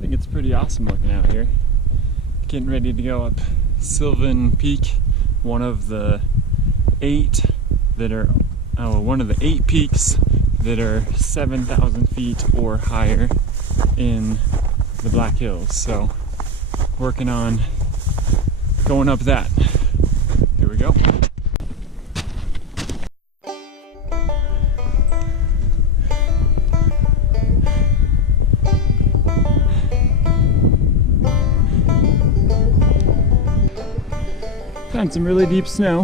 think it's pretty awesome looking out here. Getting ready to go up Sylvan Peak, one of the eight peaks that are 7,000 feet or higher in the Black Hills. So working on going up that. Here we go. Found some really deep snow,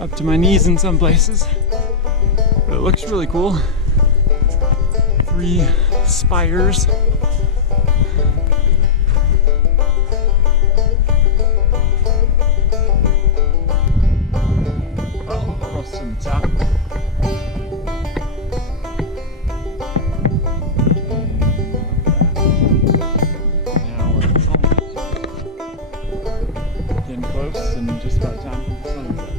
up to my knees in some places, but it looks really cool. 3 spires. Oh, almost to the top. Now we're getting close and just about time for the sunset.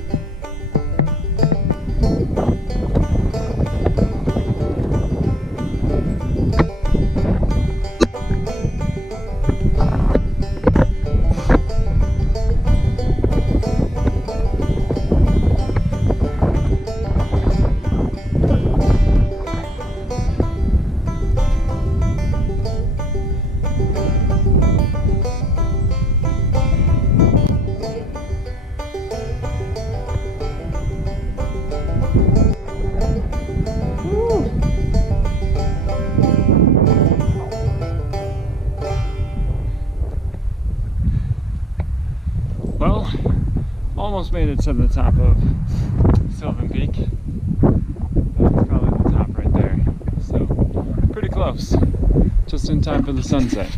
Well, almost made it to the top of Sylvan Peak. That's probably the top right there. So, pretty close. Just in time for the sunset.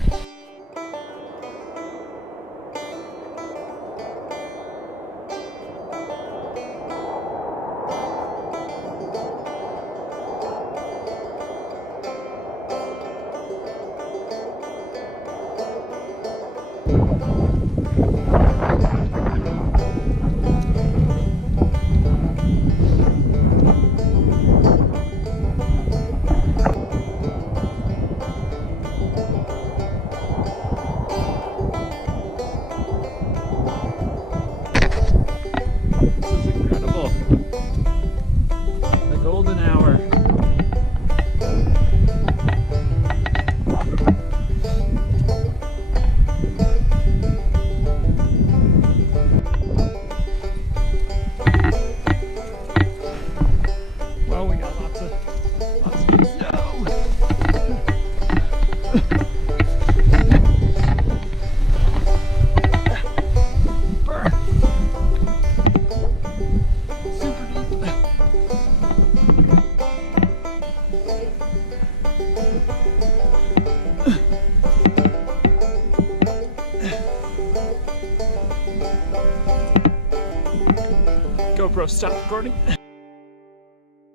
GoPro, stop recording.